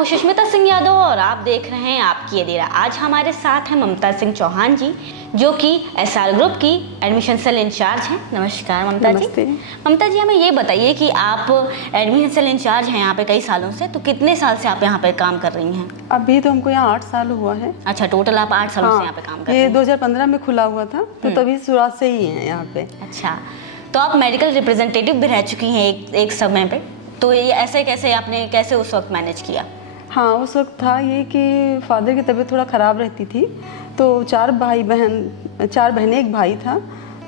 हूँ सुष्मिता सिंह यादव और आप देख रहे हैं आपकी ये डेरा। आज हमारे साथ हैं ममता सिंह चौहान जी, जो कि एसआर ग्रुप की एडमिशन सेल इंचार्ज हैं। नमस्कार ममता जी। ममता जी, हमें ये बताइए कि आप एडमिशन सेल इंचार्ज हैं यहाँ पे कई सालों से, तो कितने साल से आप यहाँ पे काम कर रही हैं? अभी तो हमको यहाँ 8 साल हुआ है। अच्छा, टोटल आप 8 सालों से यहाँ पे काम कर रही हैं। ये 2015 में खुला हुआ था, तो तभी शुरुआत से ही है यहाँ पे। अच्छा, तो आप मेडिकल रिप्रेजेंटेटिव भी रह चुकी हैं एक समय पे, तो ये ऐसे कैसे उस वक्त मैनेज किया? हाँ, उस वक्त था ये कि फादर की तबीयत थोड़ा ख़राब रहती थी, तो 4 बहनें एक भाई था,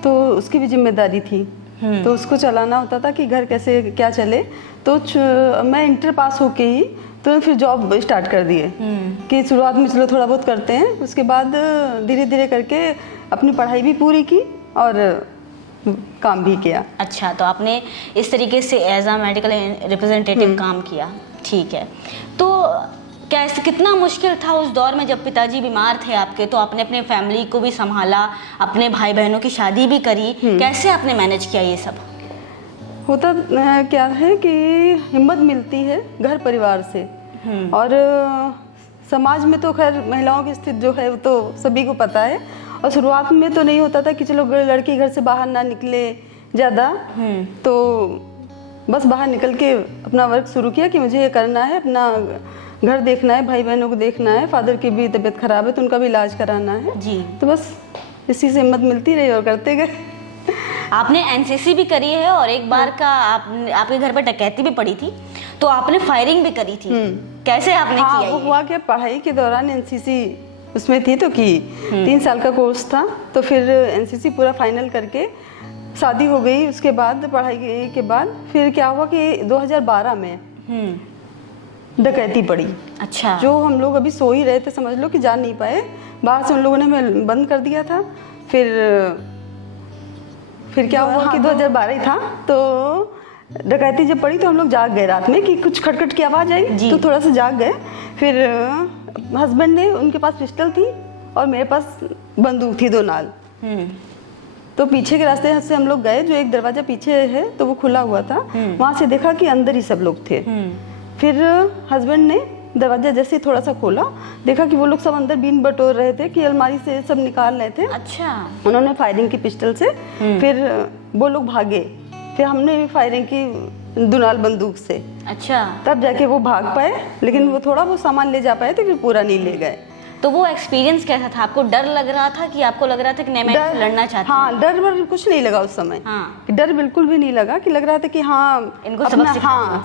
तो उसकी भी जिम्मेदारी थी। तो उसको चलाना होता था कि घर कैसे क्या चले। तो मैं इंटर पास होके ही तो फिर जॉब स्टार्ट कर दिए कि शुरुआत में चलो थोड़ा बहुत करते हैं, उसके बाद धीरे धीरे करके अपनी पढ़ाई भी पूरी की और काम भी किया। अच्छा, तो आपने इस तरीके से एज अ मेडिकल रिप्रेजेंटेटिव काम किया, ठीक है। तो कैसे, कितना मुश्किल था उस दौर में जब पिताजी बीमार थे आपके, तो आपने अपने फैमिली को भी संभाला, अपने भाई बहनों की शादी भी करी, कैसे आपने मैनेज किया ये सब? होता क्या है कि हिम्मत मिलती है घर परिवार से, और समाज में तो खैर महिलाओं की स्थिति जो है वो तो सभी को पता है। और शुरुआत में तो नहीं होता था कि चलो लड़की घर से बाहर ना निकले ज़्यादा, तो बस बाहर निकल के अपना वर्क शुरू किया कि मुझे ये करना है, अपना घर देखना है, भाई बहनों को देखना है, फादर की भी तबीयत खराब है तो उनका भी इलाज कराना है जी। तो बस इसी से हिम्मत मिलती रही और करते गए। आपने एनसीसी भी करी है और एक बार का आपके घर पर डकैती भी पड़ी थी, तो आपने फायरिंग भी करी थी, कैसे आपने किया? वो हुआ कि पढ़ाई के दौरान एनसीसी उसमें थी तो की 3 साल का कोर्स था, तो फिर एनसीसी पूरा फाइनल करके शादी हो गई। उसके बाद पढ़ाई के बाद फिर क्या हुआ कि 2012 में डकैती पड़ी। अच्छा, जो हम लोग अभी सो ही रहे थे, समझ लो कि जान नहीं पाए, बाहर से उन लोगों ने हमें बंद कर दिया था। फिर क्या हुआ कि 2012 ही था, तो डकैती जब पड़ी तो हम लोग जाग गए रात में कि कुछ खटखट की आवाज़ आई, तो थोड़ा सा जाग गए। फिर हस्बैंड ने, उनके पास पिस्टल थी और मेरे पास बंदूक थी 2 नाल। तो पीछे के रास्ते से हम लोग गए, जो एक दरवाजा पीछे है तो वो खुला हुआ था, वहाँ से देखा कि अंदर ही सब लोग थे। फिर हस्बैंड ने दरवाजा जैसे थोड़ा सा खोला, देखा कि वो लोग सब अंदर बीन बटोर रहे थे, कि अलमारी से सब निकाल रहे थे। अच्छा, उन्होंने फायरिंग की पिस्टल से, फिर वो लोग भागे, फिर हमने भी फायरिंग की दुनाल बंदूक से। अच्छा, तब जाके वो भाग पाए, लेकिन वो थोड़ा वो सामान ले जा पाए थे, फिर पूरा नहीं ले गए। तो वो एक्सपीरियंस कैसा था? आपको डर लग रहा था कि आपको लग रहा था कि नहीं मैं लड़ना चाहती हूँ? हाँ, डर कुछ नहीं लगा उस समय। हाँ, डर बिल्कुल भी नहीं लगा, कि लग रहा था कि हाँ इनको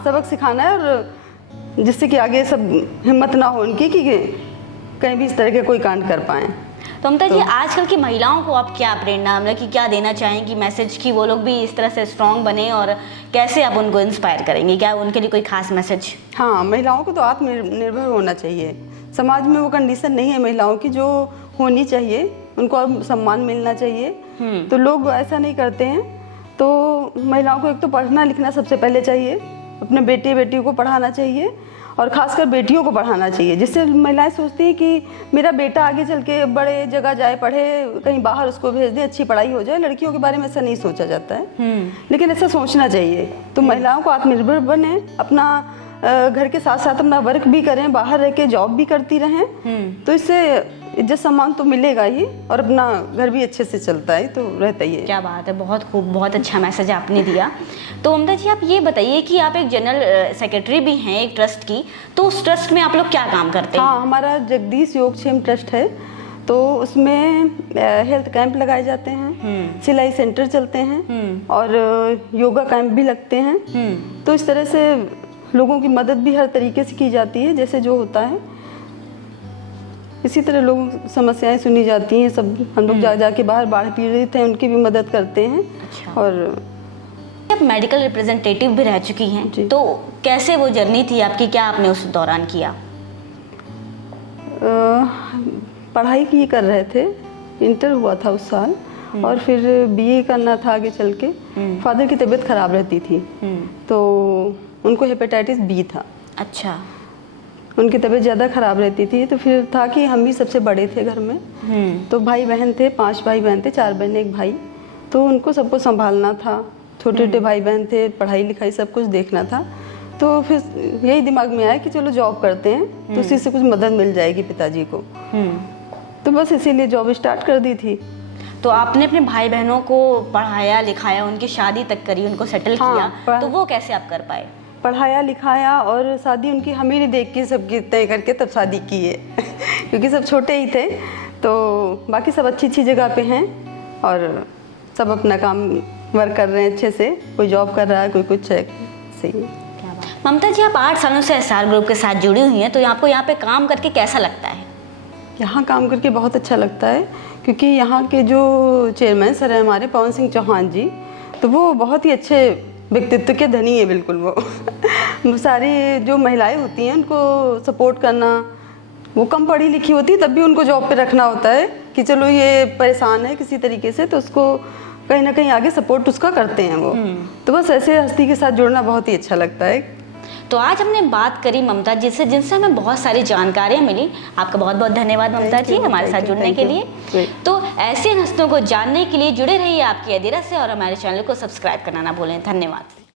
सबक सिखाना है, और जिससे कि आगे सब हिम्मत ना हो उनकी कि कहीं भी इस तरह के कोई कांड कर पाएं। तो ममता जी, आजकल की महिलाओं को आप क्या प्रेरणा, मतलब कि क्या देना चाहेंगी मैसेज, कि वो लोग भी इस तरह से स्ट्रांग बने, और कैसे आप उनको इंस्पायर करेंगे? क्या उनके लिए कोई खास मैसेज? हाँ, महिलाओं को तो आत्मनिर्भर होना चाहिए। समाज में वो कंडीशन नहीं है महिलाओं की जो होनी चाहिए, उनको सम्मान मिलना चाहिए। तो लोग ऐसा नहीं करते हैं। तो महिलाओं को एक तो पढ़ना लिखना सबसे पहले चाहिए, अपने बेटियों को पढ़ाना चाहिए, और ख़ासकर बेटियों को पढ़ाना चाहिए, जिससे महिलाएं सोचती हैं कि मेरा बेटा आगे चल के बड़े जगह जाए, पढ़े, कहीं बाहर उसको भेज दे, अच्छी पढ़ाई हो जाए। लड़कियों के बारे में ऐसा नहीं सोचा जाता है, लेकिन ऐसा सोचना चाहिए। तो महिलाओं को आत्मनिर्भर बने, अपना घर के साथ साथ अपना वर्क भी करें, बाहर रह के जॉब भी करती रहें, तो इससे इज्जत सम्मान तो मिलेगा ही, और अपना घर भी अच्छे से चलता है, तो रहता ही है। क्या बात है, बहुत खूब, बहुत अच्छा मैसेज आपने दिया। तो ममता जी, आप ये बताइए कि आप एक जनरल सेक्रेटरी भी हैं एक ट्रस्ट की, तो उस ट्रस्ट में आप लोग क्या काम करते हैं? हाँ, हमारा जगदीश योगक्षेम ट्रस्ट है, तो उसमें हेल्थ कैंप लगाए जाते हैं, सिलाई सेंटर चलते हैं, और योगा कैंप भी लगते हैं। तो इस तरह से लोगों की मदद भी हर तरीके से की जाती है, जैसे जो होता है। इसी तरह लोग समस्याएं सुनी जाती हैं, सब हम लोग जाके बाहर बाढ़ पीड़ित हैं उनकी भी मदद करते हैं। अच्छा। और आप मेडिकल रिप्रेजेंटेटिव भी रह चुकी हैं, तो कैसे वो जर्नी थी आपकी, क्या आपने उस दौरान किया? पढ़ाई की कर रहे थे, इंटर हुआ था उस साल, और फिर बीए करना था आगे चल के। फादर की तबीयत खराब रहती थी, तो उनको हेपेटाइटिस बी था। अच्छा, उनकी तबीयत ज़्यादा ख़राब रहती थी, तो फिर था कि हम भी सबसे बड़े थे घर में, तो भाई बहन थे, 5 भाई बहन थे, 4 बहनें 1 भाई, तो उनको सबको संभालना था। छोटे छोटे भाई बहन थे, पढ़ाई लिखाई सब कुछ देखना था। तो फिर यही दिमाग में आया कि चलो जॉब करते हैं तो उसी से कुछ मदद मिल जाएगी पिताजी को। तो बस इसीलिए जॉब स्टार्ट कर दी थी। तो आपने अपने भाई बहनों को पढ़ाया लिखाया, उनकी शादी तक करी, उनको सेटल किया, तो वो कैसे आप कर पाए? पढ़ाया लिखाया और शादी उनकी हम ही ने देख के सबकी तय करके तब शादी की है क्योंकि सब छोटे ही थे। तो बाकी सब अच्छी अच्छी जगह पे हैं और सब अपना काम वर्क कर रहे हैं अच्छे से। कोई जॉब कर रहा है, कोई कुछ है, सही है। ममता जी, आप 8 सालों से एसआर ग्रुप के साथ जुड़ी हुई हैं, तो आपको यहाँ पे काम करके कैसा लगता है? यहाँ काम करके बहुत अच्छा लगता है क्योंकि यहाँ के जो चेयरमैन सर हैं हमारे, पवन सिंह चौहान जी, तो वो बहुत ही अच्छे व्यक्तित्व के धनी है बिल्कुल। वो सारी जो महिलाएं होती हैं उनको सपोर्ट करना, वो कम पढ़ी लिखी होती है तब भी उनको जॉब पे रखना होता है कि चलो ये परेशान है किसी तरीके से, तो उसको कहीं ना कहीं आगे सपोर्ट उसका करते हैं वो। तो बस ऐसे हस्ती के साथ जुड़ना बहुत ही अच्छा लगता है। तो आज हमने बात करी ममता जी से, जिनसे हमें बहुत सारी जानकारियाँ मिली। आपका बहुत बहुत धन्यवाद ममता जी हमारे साथ जुड़ने के लिए। तो ऐसे हस्तियों को जानने के लिए जुड़े रहिए आपकी अधीरा से और हमारे चैनल को सब्सक्राइब करना ना भूलें। धन्यवाद।